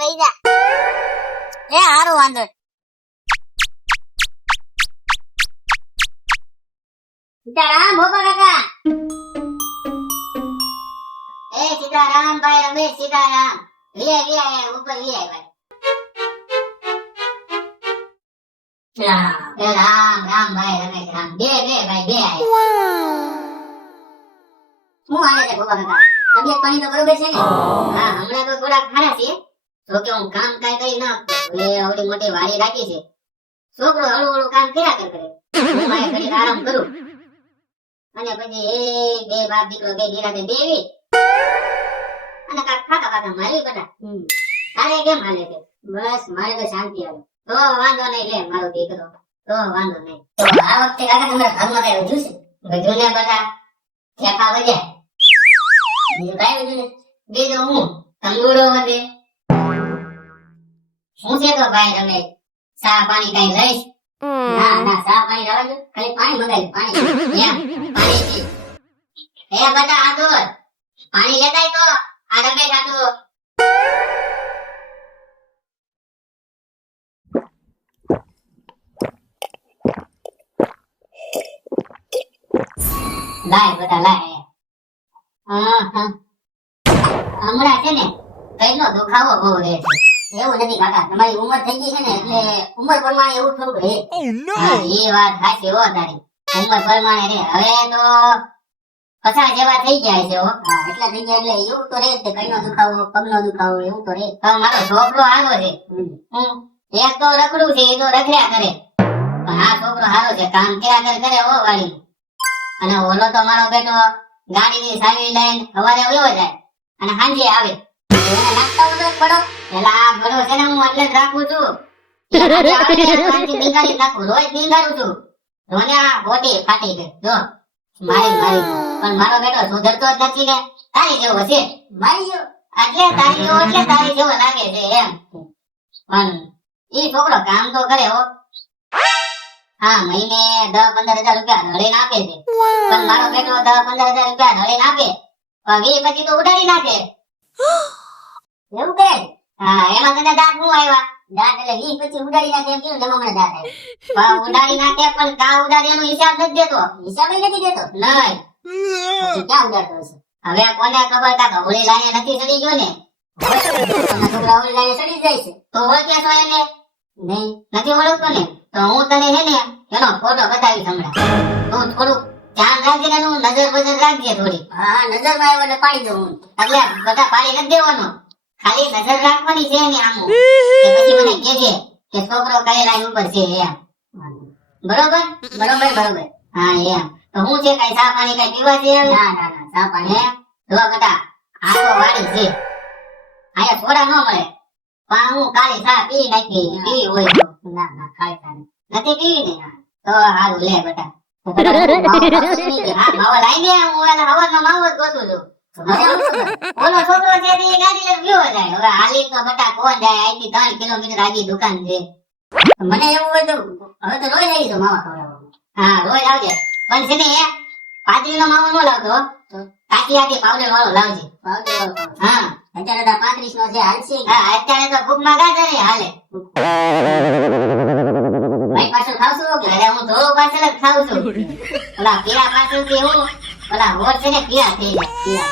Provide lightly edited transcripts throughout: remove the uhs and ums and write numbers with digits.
વઈ જા એ હારું વાંધો સીતારામ ભોપા કાકા એ સીતારામ ભાઈ રમેશ સીતારામ લે ઉપર લે ભાઈ રામ રામ ભાઈ રમેશ રામ બે ભાઈ બે હું આવે છે ભોપા કાકા તબિયત પાણી તો બરોબર છે ને હા હમણાં તો થોડા ખારા છે તો કે હું કામ કાઈ કરી ના લે આવડી મોટી વાડી રાખી છે છોકરો હળું કામ કર્યા કરે હું મારે ઘડી આરામ કરું અને પછી એ બે બાપ દીકરો બે નિરાતે દેવી અને ખાતા મારી બધા તારે કેમ હાલે છે બસ મારે તો શાંતિ આવે તો વાંધો નહીં લે મારો દીકરો તો વાંધો નહીં તો આ વખતે કાકા તમારા ઘરમાં કઈ વધુ છે વધુ ને બધા ઠેકા વધ્યા બીજું કઈ વધુ ને બીજું હું તંદુરો વધે શું છે તો ભાઈ તમે ચા પાણી કઈ લઈશ ના ચા પાણી રહેવા દો ખાલી પાણી મંગાવી પાણી પાણી પી એ બધા આતો પાણી લેતાય તો આ રમેશ આતો લાય બધા લાય હમણાં છે ને કઈનો દુખાવો બહુ રહે છે એવું નથી કાકા તમારી ઉંમર થઈ ગઈ છે ને એટલે ઉંમર પ્રમાણે એવું થોડુંક રહે એ વાત સાચી હો તારી ઉંમર પ્રમાણે રે હવે તો 50 જેવા થઈ ગયા છે હો એટલા થઈ ગયા એટલે એવું તો રહે છે કઈનો દુખાવો પગનો દુખાવો એવું તો રહે તો મારો છોકરો હારો છે એક તો રખડું છે એ તો રખડ્યા કરે પણ આ છોકરો હારો છે કામ કર્યા કરે હો વાળી અને ઓલો તો મારો બેટો ગાડીની સાવી લઈને સવારે વયો જાય અને સાંજે આવે એને નાખતા ઉતો પડો એટલે આ બડો છે ને હું એટલે જ રાખું છું નીંગાડી નાખું રોજ નીંગાડું છું રોને આ બોટી ફાટી ગઈ જો મારી પણ મારો બેટો સુધરતો જ નથી ને તારી જેવો છે મારી જેવો એટલે તારી જેવો લાગે છે એમ પણ ઈ છોકરો કામ તો કરે હો હા મહિને 10-15 હજાર રૂપિયા નળીને આપે છે પણ મારો બેટો 10-15 હજાર રૂપિયા નળીને આપે પણ વી પછી તો ઉડાડી નાખે એવું કે હા એમાં તને દાંત હું આવ્યા દાંત એટલે વી પછી ઉડાડી નાખે એમ કેવું જમા મને દાંત આવ્યા પણ ઉડાડી નાખે પણ કા ઉડાડે એનો હિસાબ નથી દેતો હિસાબ નથી દેતો નહીં પછી ક્યાં ઉડાડતો હશે હવે કોને ખબર કા હોળી લાઈને નથી ચડી ગયો ને છોકરા હોળી લાઈને ચડી જાય છે તો ઓળખ્યા છો એને નહીં નથી ઓળખતો ને તો હું તને હે ને એનો ફોટો બતાવીશ હમણાં તું થોડું ધ્યાન રાખજે ને નજર બજર રાખજે થોડી હા નજર માં આવ્યો એટલે પાડી દઉં એટલે બધા પાડી નથી દેવાનો ખાલી નજર રાખવાની છે ને આમ પછી મને કહેજે કે છોકરો કઈ લાઈન ઉપર છે એમ બરોબર હા એમ તો હું છે કઈ ચા પાણી કઈ પીવા છે ના ચા પાણી જો બેટા આ તો વાડી છે આયા થોડા ન મળે પણ હું કાળી ચા પી નાખી પીવી હોય તો ના કાળી ચા નથી પીવી ને તો હારું લે બેટા માવો લાઈને હું હવાનો માવો જ ગોતું છું ઓલો છોકરો છે તે ગાડી લઈને ગયો જાય હવે હાલી તો બેટા કોણ જાય અહીંથી 3 કિલોમીટર આગી દુકાન છે મને એવું હોય તો હવે તો રોજ આવી જાવ માવા ખવડાવવા હા રોજ આવજે પણ છે ને પાતળીનો માવો ન લાવતો કાચી પાવડર વાળો લાવજે હા અત્યારે તો 35 નો છે હાલશે હા અત્યારે તો ભૂખમાં ગાજરે હાલે ભાઈ પાછળ ખાવશું કે અરે હું ધોળો પાછળ જ ખાઉં છું ઓલા પીળા પાછળથી હું ઓલા હોટ છે ને પીળા થઈ જાય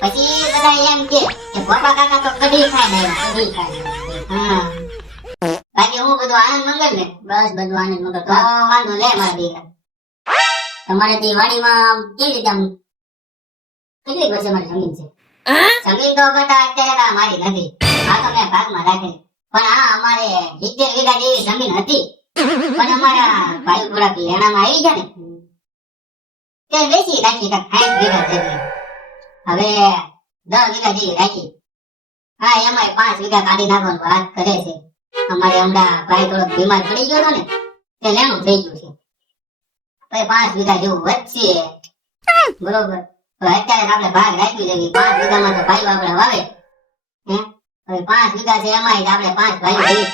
પછી બધા એમ કે બાપા કાકા તો કઢી ખાય ને કઢી ખાય હા બાકી હું બધું આનંદ મંગળ ને બસ બધું આનંદ મંગળ તો વાંધો લે મારા દીકરા તમારે તે વાડીમાં કેવી રીતે આમ કેટલી વર્ષે મારી જમીન છે જમીન તો બેટા અત્યારે મારી નથી આ તો મેં ભાગમાં રાખી પણ હા અમારે 70 વીઘા જેવી જમીન હતી પણ અમારા ભાઈ થોડા લેણામાં આવી ગયા ને તે વેચી નાખી 60 વીઘા જેવી હવે 10 વીઘા જેવી રાખી હા એમાં 5 વીઘા કાઢી નાખવાનું વાત કરે છે અમારે હમણાં ભાઈ થોડો બીમાર પડી ગયો હતો ને તે લેણું થઈ ગયું છે તો 5 વીઘા જેવું વધશે બરોબર તો અત્યારે આપણે ભાગ રાખવી જોઈએ 5 વીઘામાં તો ભાઈઓ આપણે વાવે હવે 5 વીઘા છે એમાં આપણે 5 ભાઈઓ લઈએ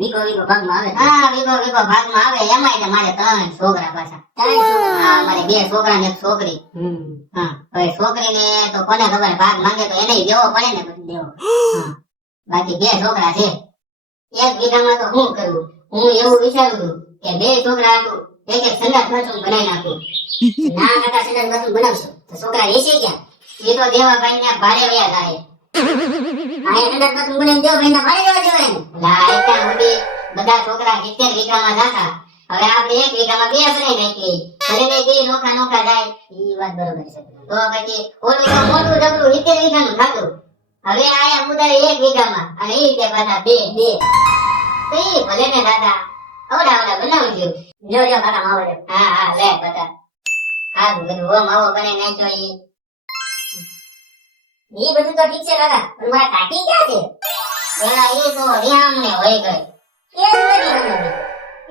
વીઘો ભાગમાં આવે હા વીઘો ભાગમાં આવે એમાં મારે 3 છોકરા પાછા 3 છોકરા હા મારે 2 છોકરા ને 1 છોકરી હા હવે છોકરીને તો કોને ખબર ભાગ માંગે તો એને દેવો પડે ને બધું દેવો બાકી 2 છોકરા છે. 1 વીઘામાં તો શું કરવું? હું એવું વિચારું છું કે 2 છોકરા હતું એક સંડાસ બાથરૂમ બનાવી નાખું. ના કાકા, સંડાસ બાથરૂમ બનાવશો તો છોકરા રહેશે ક્યાં? એ તો દેવાભાઈ ને ભાડે વયા જાય. આ સંડાસ બાથરૂમ બનાવી દેવાભાઈ ના ભાડે જવા દેવાય ને. લા એટલા સુધી બધા છોકરા 70 વીઘામાં જાતા. હવે આપણે 1 વીઘામાં 2 બનાવી નાખીએ. ભલે ને 2 નોખા નોખા જાય. ઈ વાત બરોબર છે. તો પછી ઓલું તો મોટું જબરું 70 વીઘાનું ખાતું. હવે આયા મુદારે 1 વીઘામાં અને ઈ કે પાછા 2 તો ઈ ભલે ને દાદા આવડા બનાવજો. જો કાકા માવો લે. હા લે બધા. હા બધું ઓ માવો બનાવી નાખ્યો ઈ બધું તો ઠીક છે કાકા, પણ મારા કાકી ક્યાં છે? પેલા ઈ તો રિયામને હોય ગઈ.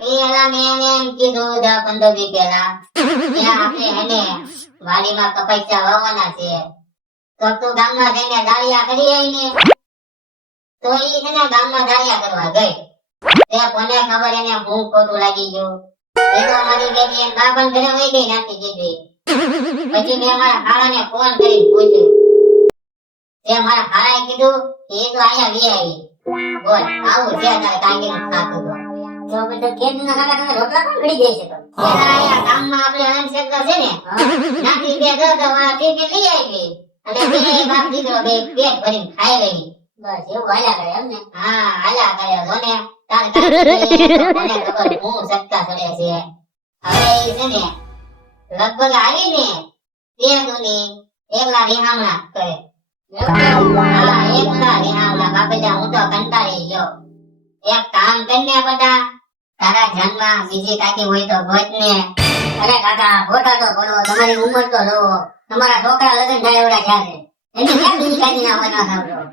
એ એલા મેં એને એમ કીધું 10-15 દી પહેલા કે આપણે એને વાડીમાં કપાસિયા વાવવાના છે, તો તું ગામમાં જઈને દાળિયા કરી આવી ને. તો ઈ છે ને ગામમાં દાળિયા કરવા ગઈ. તે કોને ખબર એને હું ખોટું લાગી ગયું. એ તો મારી બેટી એમ બાપન ઘરે વહી ગઈ નાખી દીધી. પછી મેં મારા ખાલાને ફોન કરી પૂછ્યું. તે મારા ખાલાએ કીધું એ તો આયા વી આવી. બોલ આવું છે તારે કાંગીનું ખાતું તો બધું ખેતના કાકા તમે રોટલા પણ ઘડી જઈ શકો. એના આયા ગામમાં આપણે હરણ ક્ષેત્ર છે ને નાખી બે દસ વાળા ટીપી લઈ આવી અને બે બાપ દીકરો બે પેટ ભરીને ખાઈ રહી. બસ એવું હાલ્યા કરે એમ ને? હા હાલ્યા કરે. જોને તાર કોને ખબર હું સત્તા ચડે છે. હવે ઈ છે ને લગભગ આવી ને તે દુની એકલા રિહામણા કરે. હા એકલા રિહામણા. બાપેજા હું તો કંટાળી ગયો. એક કામ કરીને બધા તારા ધ્યાનમાં બીજી કાકી હોય તો ગોત ને. અરે કાકા ગોતા તો પડો, તમારી ઉંમર તો લો, તમારા છોકરા લગ્ન થાય એવડા થયા છે, એને ક્યાં બીજી કાકી ના હોય ના સાંભળો.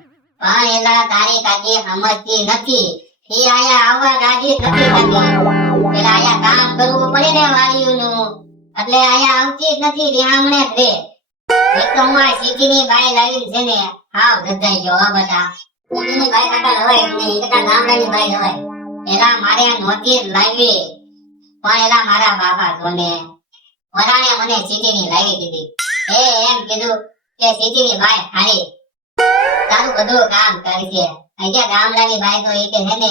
પણ એલા તારી કાકી સમજતી નથી. ઈ આયા આવવા રાજી નથી થતી. પેલા આયા કામ કરવું પડે ને વાડીઓનું, એટલે આયા આવતી જ નથી. રિહામણે જ રે. એક તો હું સિટીની બાઈ લાવી છે ને હાવ ગધાઈ ગયો. આ બધા સિટીની બાઈ કાકા લવાય ને એ કરતા ગામડાની બાઈ લવાય. એલા મારે નહોતી લાવી, પણ એલા મારા બાપા જોને વરાણે મને સિટીની લાવી દીધી. એ એમ કીધું કે સિટીની બાઈ હારી તારું બધું કામ કરશે. અહીંયા ગામડાની બાઈ તો એ કે છે ને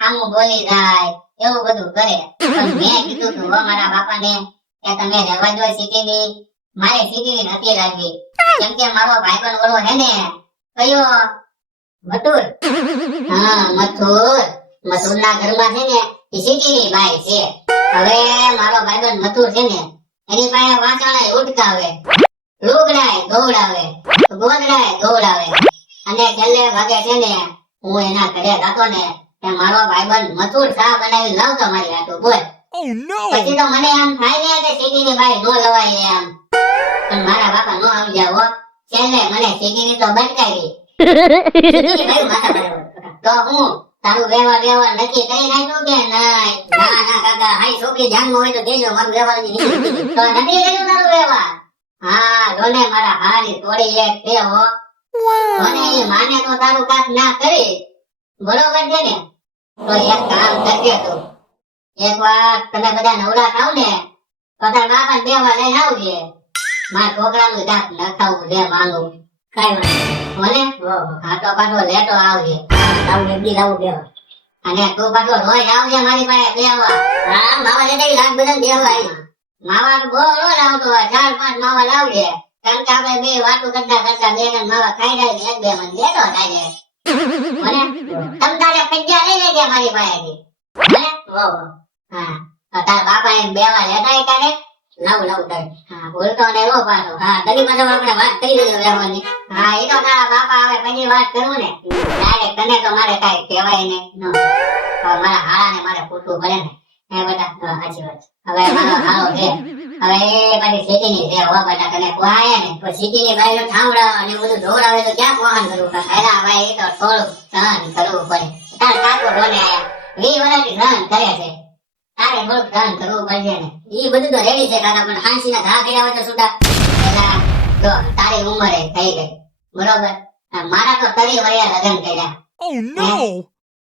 આમું બોલી જાય એવું બધું કરે. પણ મેં કીધું તું મારા બાપાને કે તમે રહેવા દો સિટીની, મારે સિટીની નથી લાગવી. કેમ કે મારો ભાઈબંધ ઓલો હે ને કયો મથુર, હા મથુરના ઘરમાં છે ને એ સિટીની બાઈ છે. હવે મારો ભાઈબંધ મથુર છે ને એની પાસે વાસણે ઉટકાવે, લુગડાય દોડાવે, ગોદડાય દોડાવે અને છેલ્લે ભાગે છે ને હું એના ઘરે જતો ને કે મારો ભાઈબંધ મથુર ચા બનાવી લાવતો મારી હાટુ. બોલ પછી તો મને એમ થાય ને કે સિટીની બાઈ નો લવાય એમ, પણ મારા બાપા નો આવી જાવ. છેલ્લે મને સિટીની તો બટકાવી. તો હું તારું વ્યવહાર નક્કી કરી નાખ્યું કે નહીં? ના કાકા, હાઈ છોકરી ધ્યાનમાં હોય તો દેજો, મારું વ્યવહાર તો નથી કર્યું તારું વ્યવહાર. હા જોને મારા હારી થોડી એક છે હો. મને એ માને તો તારું કાક ના કરી બરોબર છે ને? તો એક કામ કરજે તું, એક વાર તમે બધા નવરા થાવ ને તો તાર બાપા બેવા લઈને આવજે. મારા છોકરાનું દાંત નખાવું છે માંગુ. કઈ મને ખાટો પાટો લેટો આવજે. આવું એક દી આવું બેવા અને તું પાટો રોજ આવજે મારી પાસે બેવા. હા માવા લેતા લાખ બધા બેવા. માવા બહુ રોજ આવતો હોય, 4-5 માવા લાવજે. કારણ કે આપણે બે વાતો કરતા કરતા બે જણ માવા ખાઈ જાય એક બે મને લેતો થાય મને. તમ તારે પૈસા લઈ લેજે મારી પાસેથી. મને હા તાર બાપા એમ બેવા લેતા તારે લાવું તારે. હા બોલતો ને એવો પાછો. હા તની પાછો આપણે વાત કરી લેજો રહેવાની. હા એ તો તારા બાપા આવે પછી વાત કરું ને ડાયરેક્ટ. તને તો મારે કાંઈ કહેવાય ને મારા હારાને મારે પૂછવું પડે ને. હે બેટા સાચી વાત. હવે મારો હારો છે હવે એ પાછી સિટીની છે હો બેટા. તને કહેવાય ને તો સિટીની બાઈનો ઠામડા અને બધું ઢોળાવે તો ક્યાં વહન કરવું? એલા ભાઈ એ તો થોડું સહન કરવું પડે. તાર કાકો રોને આયા 20 વર્ષથી સહન કરે છે, તારે થોડુંક સહન કરવું પડશે ને. એ બધું તો રેડી છે કાકા, પણ હાંસીના ઘા કર્યા હોય તો છૂટા. એલા જો તારી ઉંમરે થઈ ગઈ બરોબર, મારા તો 30 વર્ષે લગ્ન કર્યા.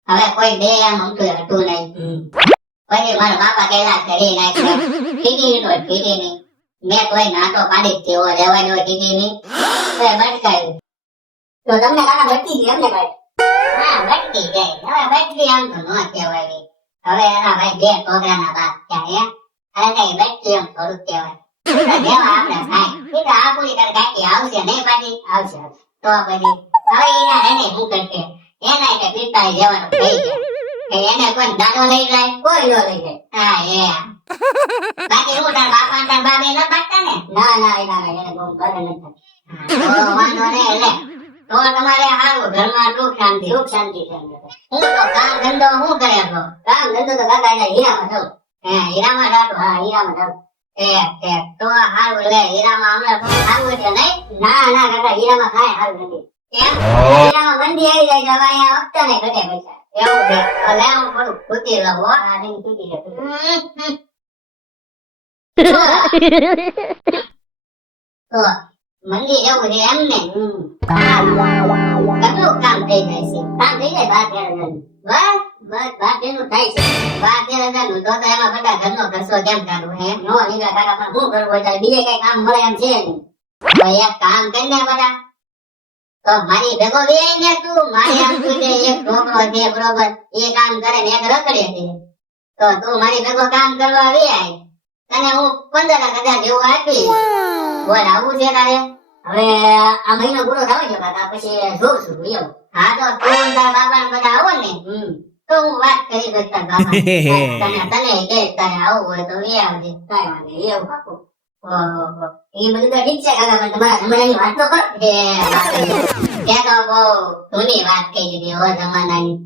હવે કોઈ બે આમ અમતું હતું નહીં. પછી મારા બાપા કહેલા કરી નાખ્યા ટીટી તો ટીટી ની. મેં કોઈ નાટો પાડી જ તેવો રહેવાનો ટીટી ની તો બટકાયું. તો તમને કાકા ભટકી ગઈ એમને ભાઈ? પતી ગઈ. હવે બેટરી આમ તો ન કહેવાય. હવે એના ભાઈ બે છોકરાના બાપ થયા હે. અને કઈ બેટરી આમ થોડું કહેવાય. જેવા આપણે થાય. એ તો આ પૂરી તારે કાકી આવશે નહીં પાછી આવશે. તો પછી હવે એના એને શું કરશે? એના કે પિતા જવાનું થઈ જાય. કે એને કોઈ દાડો લઈ જાય કોઈ નો લઈ જાય. હા એ બાકી હું તાર બાપા તાર બાબે ન પાડતા ને? ના ના એના એને બહુ કરે નથી. તો વાંધો નહીં લે. તો તમારે હારું ઘરમાં સુખ શાંતિ છે. હું તો કામ ધંધો હું કરે છો? કામ ધંધો તો કાકા એને હીરામાં જાઉં. હીરામાં જાતો? હા હીરામાં જાઉં. તો હારું લે. હીરામાં હમણાં સારું છે નહીં? ના ના કાકા હીરામાં કાંઈ સારું નથી. કેમ? હીરામાં મંદી આવી જાય છે. હવે અહીંયા હપ્તા ને ઘટે પૈસા. એવું છે. લે હું થોડું ખૂટી લઉં હો. આ નહીં ખૂટી છે. તો મંદી જવું છે એમ ને? કેટલું કામ થઈ જાય છે? કામ થઈ જાય 12,000 બસ બસ 12,000 થાય છે. 12,000 નું તો એમાં બધા ઘરનો ખર્ચો કેમ કાઢવો હે? નો નીકળે કાકા પણ શું કરવું હોય? બીજે કઈ કામ મળે એમ છે નહીં. તો એક કામ કરીને બધા તો મારી ભેગો વેઈ ને તું. મારી આમ તું એક છોકરો છે બરોબર, એ કામ કરે ને એક રખડે છે. તો તું મારી ભેગો કામ કરવા વેય તને હું 15,000 જેવું આપી. બોલ આવું છે તારે? હવે આ મહિનો પૂરો થવા ગયો કાકા, પછી જોઉં છું એવું. હા તો તું તાર બાપા બધા આવો ને તો હું વાત કરી દઈશ તાર બાપા. તને કે તારે આવું હોય તો એ આવજે. કાંઈ વાંધો નહીં એવું પાકું. ઓહો એ બધું તો ઠીક છે કાકા, પણ તમારા જમાનાની વાત તો કરો. ત્યાં તો બહુ જૂની વાત કહી દીધી હો જમાનાની.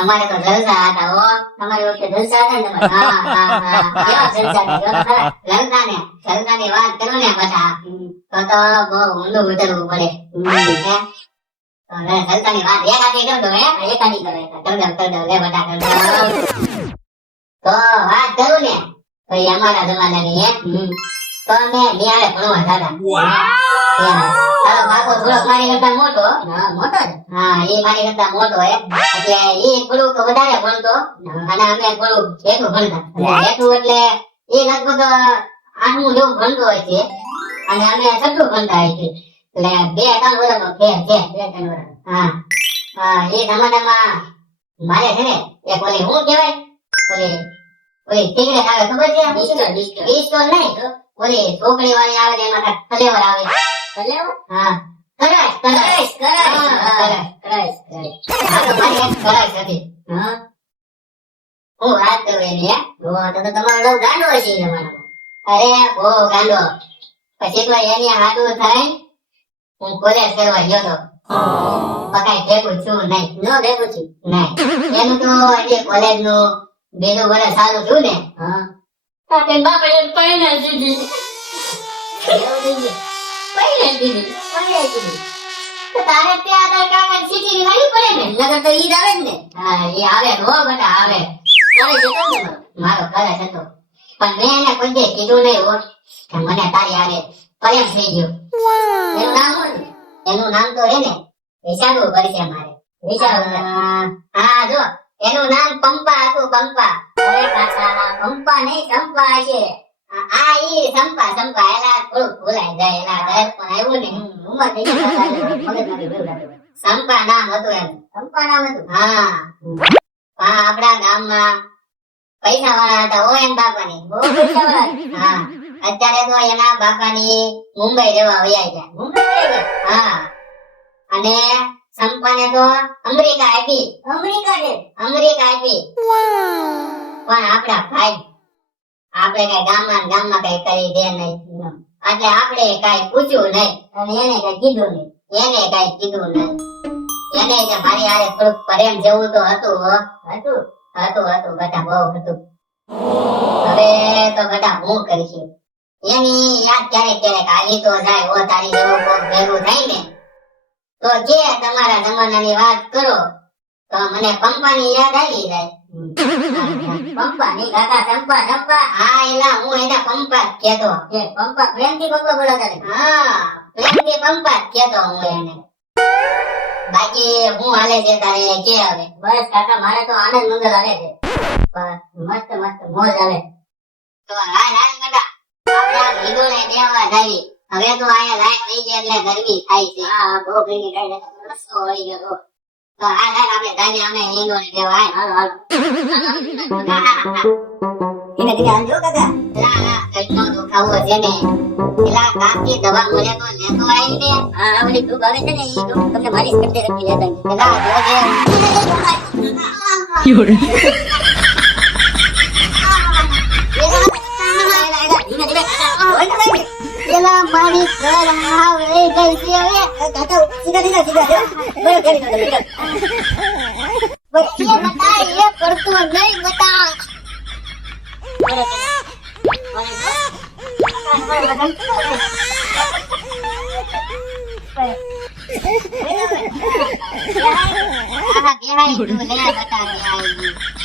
અમારે તો જલસા હતા હો. તમારી વખતે જલસા હતા ને તમારે? હા હા હા કેવા જલસા હતા? જલસાની વાત કરું ને પાછા તો બહુ ઊંડું ઉતરવું પડે. જલસાની વાત એકાદી કર દો. એકાદી કરો કર દો લે બધા કર દો. તો વાત કરું ને તો અમારા જમાનાની તો અમે નિહાળે ભણવા જતા. તારો બાપો થોડોક મારી કરતા મોટો. મોટો હા એ મારી કરતા મોટો હે. એટલે એ થોડુંક વધારે ભણતો અને અમે થોડુંક જેટલું ભણતા. જેટલું એટલે એ લગભગ 8મું જેવું ભણતો હોય છે અને અમે 6મું ભણતા હોય છે. એટલે 2-3 વર્ષનો ફેર છે. 2-3 વર્ષ. હા હા એ જમાનામાં મારે છે ને એક ઓલી શું કહેવાય ઓલી સિગરેટ આવે ખબર છે? પિસ્ટોલ નહીં ઓલી છોકરી વાળી આવે ને એમાં ફલેવર આવે. ફલેવર? હા કરાશ. હા તો મારી એક કરાશ હતી. હા હું વાત કરું એની. તો તમારો બહુ ગાંડો હશે જમાનામાં. અરે બહુ ગાંડો. પછી તો એની હાથું થાય હું કોલેજ કરવા ગયો તો. પકાઈ ભેગું છું નહીં? ન ભેગું છું નહીં. એનું તો હજી કોલેજ નું બીજું વર્ષ ચાલુ થયું ને. હા તારે બાપે પૈણા દીધી. તારે ત્યાં તાર કાકા સીટી વાળી પડે ને નગર તો ઈ જ આવે ને. હા ઈ આવે હો બેટા આવે. તારે જતો ને મારો કલશ હતો પણ મેં એને કોઈ દે કીધું નહીં હો કે મને તારી હારે પ્રેમ થઈ ગયો. એનું નામ શું? એનું નામ તો હે ને વિચારવું પડશે મારે. હા જો એનું નામ પંપા હતું. પંપા. અરે કાકા પંપા નહીં ચંપા છે. આ ઈ ચંપા એલા થોડું ભૂલાઈ જાય. એલા ઘર પણ આવ્યું ને ઉંમર થઈ ગઈ ચંપા નામ હતું એમ. ચંપા નામ હતું. હા આપણા ગામમાં પૈસા વાળા હતા હો એમ બાપાની. બહુ પૈસા વાળા. હા અત્યારે તો એના બાપાની મુંબઈ જવા વયા ગયા. હા અને સંપાને તો અમેરિકા આપી. અમેરિકા આપી. પણ આપડા ભાઈ આપણે કઈ ગામમાં કઈ કરી દે નહીં. એટલે આપણે કઈ પૂછ્યું નહીં અને એને કઈ કીધું નહીં. એને કે મારી હારે થોડુંક પ્રેમ જેવું તો હતું બેટા બહુ હતું. હવે તો બેટા હું કરીશું એની યાદ ક્યારેક આવી તો જાય. ઓ તારી જેવું કોક ભેગું થાય ને તો જે તમારા જમાનાની વાત કરો તો મને પંપાની યાદ આવી જાય. પંપા નહીં કાકા ચંપા. હા એલા હું એના પંપા જ કહેતો. પંપા પ્રેમથી પંપા બોલાતા. હા પ્રેમથી પંપા જ કહેતો હું એને. બાકી હું હાલે છે તારે કે આવે? બસ કાકા મારે તો આનંદ મંગલ હાલે છે. મસ્ત મોજ આવે. તો હાલ બેટા આપણા લીધોને દેવા જાવી. હવે તો આયા લાઈટ થઈ ગઈ એટલે ગરમી થાય છે. હા બહુ ગરમી થાય છે. રસ્તો વળી ગયો તો તો હાલ હાલ આપણે જાઈએ અમે ઈંડોને લેવા હાલ હાલ ધીમે ધીમે હાલજો કાકા. લા કઈનો દુખાવો છે ને એલા કાકી દવા મળે તો લેતો આવીને હા હા ઓલી ધૂપ આવે છે ને ઈ ધૂપ તમને માલિશ કરતી કરતી લેતા આવીએ. એલા જોજે ધીમે ધીમે કાકા. એલા મારી ઘર આવે ગઈ છે હવે કાકા સીધા સીધા સીધા જો. બરાબર કરી દો સીધા. એ બતા એ કરતો નહીં બતા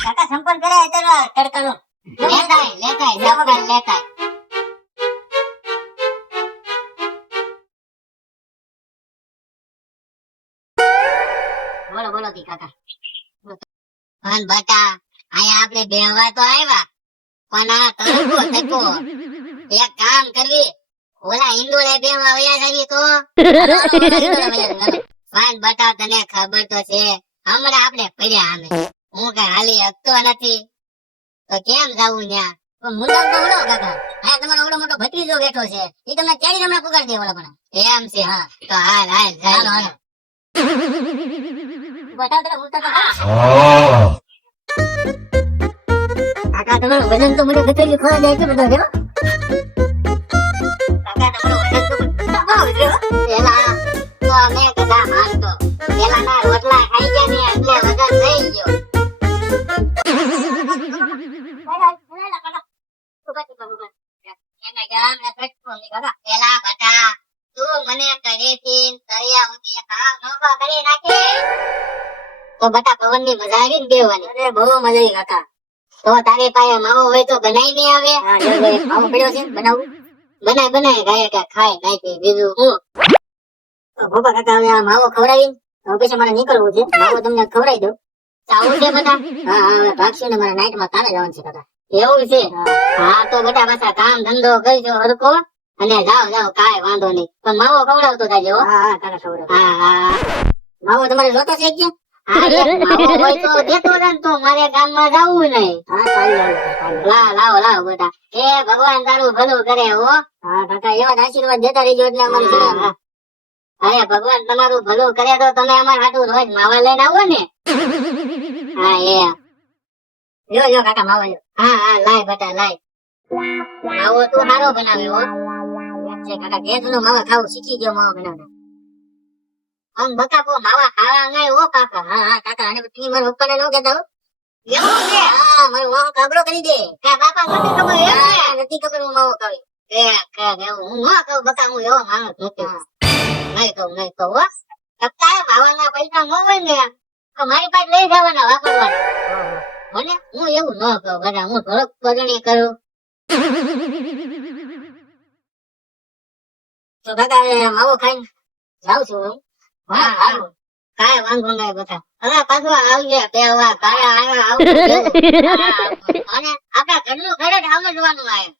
કાકા સંપર્ક કરાય ત્યારે તડકાનો. લેતા બોલો બોલો તી કાકા પણ બટા અહીંયા આપણે બેહવા તો આવ્યા પણ આ તડકો તડકો એક કામ કરવી ઓલા ઈંડોળે બેહવા વયા જાવી તો પણ બટા તને ખબર તો છે હમણાં આપણે પડ્યા આમે હું કઈ હાલી શકતો નથી તો કેમ જાવું ન્યા પણ મુંડા તો ઓલો કાકા આ તમારો ઓલો મોટો ભત્રીજો બેઠો છે ઈ તમને ચારી હમણાં પુગાડી દે ઓલા પણ. એમ છે હા તો હાલ હાલ હાલો, હાલ હાલો. બતાવ તને ઉલટા તો કાકા. કાકા તમારું વજન તો મને ભત્રીજો ખોવા જાય છે બધા જો. કાકા તમારું વજન તો બહુ છે હો. પેલા તો અમે બધા માનતો પેલાના રોટલા ખાઈ ગયા ને એટલે વજન થઈ ગયો પેલા બટા તું મને કરેથી તળિયા ઊંધી ખાવ નોખો કરી નાખે તો બટા પવન ની મજા આવી ને બેવાની અરે બહુ મજા આવી કાકા. તો તારી પાસે માવો હોય તો બનાવી નહીં આવે હા જો ભાઈ માવો પડ્યો છે બનાવું. બનાય બનાય ગાય કે ખાઈ નાખી બીજું હું તો ભોપા કાકા હવે આ માવો ખવડાવી હવે પછી મારે નીકળવું છે. માવો તમને ખવડાવી દઉં. ચાવું છે બધા હા હા હવે ભાગશું ને મારે નાઈટમાં કામે જવાનું છે કાકા. એવું છે હા તો બધા પાછા કામ ધંધો કરજો હરકો અને જાઓ જાઓ કાંઈ વાંધો નહીં પણ માવો ખવડાવતો થાજો હો. હા હા કાકા ખવડાવું. હા હા માવો તમારે જોતો છે કે? હા એક માવો હોય તો દેતો રહે ને તો મારે ગામમાં જાવું નહીં હા ચાલી આવે કાકા. લાવો લાવો બધા એ ભગવાન તારું ભલું કરે હો હા કાકા એવા જ આશીર્વાદ દેતા રહેજો એટલે અમારી સેવામાં. અરે ભગવાન તમારું ભલું કરે તો તમે અમારા હાટું રોજ માવા લઈને આવો ને હા એ જો જો કાકા માવો જો. હા હા લાય બટા લાય માવો તું સારો બનાવ્યો હો એમ છે કાકા ભેંસનો માવો ખાવું શીખી ગયો માવો બનાવતા. આમ બકા કો માવા ખાવા ngay હો કાકા હા હા કાકા અને તું મારા પપ્પાને ન કહેતા હો. એવું છે હા મારો માવો કાબરો કરી દે. કા બાપા મને ખબર એમ ને હા, નથી ખબર હું માવો ખાવી. કે એવું હું ન કહું બકા હું એવો માણસ નથી નહીં કહું હો તારે માવાના પૈસા ન હોય ને તો મારી પાસે લઈ જવાના વાપરવાના મને હું એવું ન કહું બધા હું થોડોક પગણી કરું તો કાકા હવે માવો ખાઈને જાઉં છું હું. હા હા કાંઈ વાંધો નહીં બધા હવે પાછું આવજે પહેવા કાયા આયા આવજે અને આપણા ઘરનું ઘરે જ સમજવાનું આવે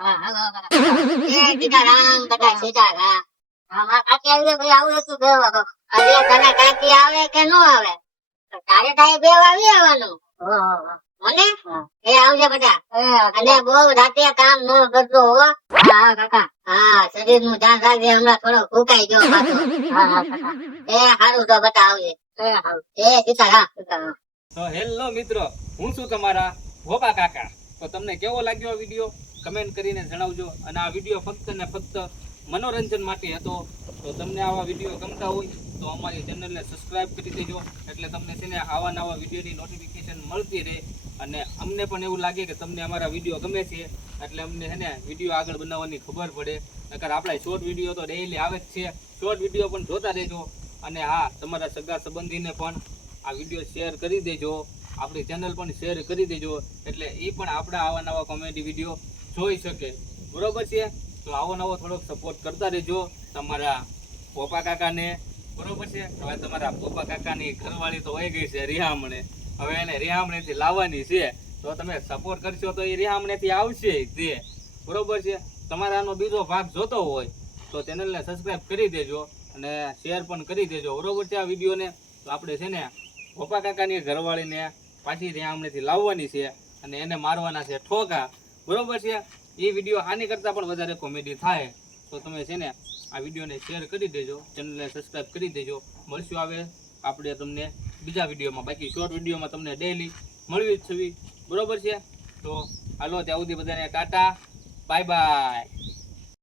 હા હાલો કાકા. એ સીતારામ બધા સીતારામ હા મારા કાકી આવી જાય ભાઈ આવું હતું બેહવા તો. અરે તને કાકી આવે કે ન આવે તો તારે તારે બેવ આવી આવવાનું મને એ આવજે બધા અને બહુ રાતે કામ ન કરતો હો હા કાકા. હા શરીર નું ધ્યાન રાખજે હમણાં થોડો ફૂંકાઈ ગયો પાછો હા હા કાકા. એ સારું તો બતા આવજે એ સીતારામ તો હેલો મિત્રો, હું છું તમારા ભોપા કાકા. તો તમને કેવો લાગ્યો આ વિડીયો કમેન્ટ કરીને જણાવજો. અને આ વિડીયો ફક્ત ને ફક્ત મનોરંજન માટે હતો. તો તમને આવા વિડીયો ગમતા હોય તો અમારી ચેનલને સબસ્ક્રાઇબ કરી દેજો, એટલે તમને છે ને આવા નવા વિડીયોની નોટિફિકેશન મળતી રહે. અને અમને પણ એવું લાગે કે તમને અમારા વિડીયો ગમે છે, એટલે અમને છે ને વિડીયો આગળ બનાવવાની ખબર પડે. નકર આપણા શોર્ટ વિડીયો તો ડેઈલી આવે જ છે. શોર્ટ વિડીયો પણ જોતા રહેજો. અને હા, તમારા સગા સંબંધીને પણ આ વિડીયો શેર કરી દેજો, આપણી ચેનલ પણ શેર કરી દેજો, એટલે એ પણ આપણા આવા નવા કોમેડી વિડીયો જોઈ શકે. બરોબર છે? તો આવો નવો થોડોક સપોર્ટ કરતા રહેજો તમારા પોપા કાકાને. બરોબર છે? હવે તમારા પોપા કાકાની ઘરવાળી તો વહી ગઈ છે રિહામણે. હવે એને રિહામણેથી લાવવાની છે, તો તમે સપોર્ટ કરશો તો એ રિહામણેથી આવશે તે. બરોબર છે? તમારે આનો બીજો ભાગ જોતો હોય તો ચેનલને સબસ્ક્રાઇબ કરી દેજો. અને શેર પણ કરી દેજો બરોબર છે આ વિડીયોને. તો આપણે છે ને ગોપા કાકાની ઘરવાળીને પાછી ત્યાં હમણાંથી લાવવાની છે અને એને મારવાના છે ઠોકા બરોબર છે. એ વિડીયો આની કરતાં પણ વધારે કોમેડી થાય તો તમે છે ને આ વિડીયોને શેર કરી દેજો, ચેનલને સબસ્ક્રાઈબ કરી દેજો. મળશું આવે આપણે તમને બીજા વિડીયોમાં. બાકી શોર્ટ વિડીયોમાં તમને ડેઈલી મળવી જ છવી બરોબર છે. તો હાલો ત્યાં સુધી બધાને ટાટા બાય બાય.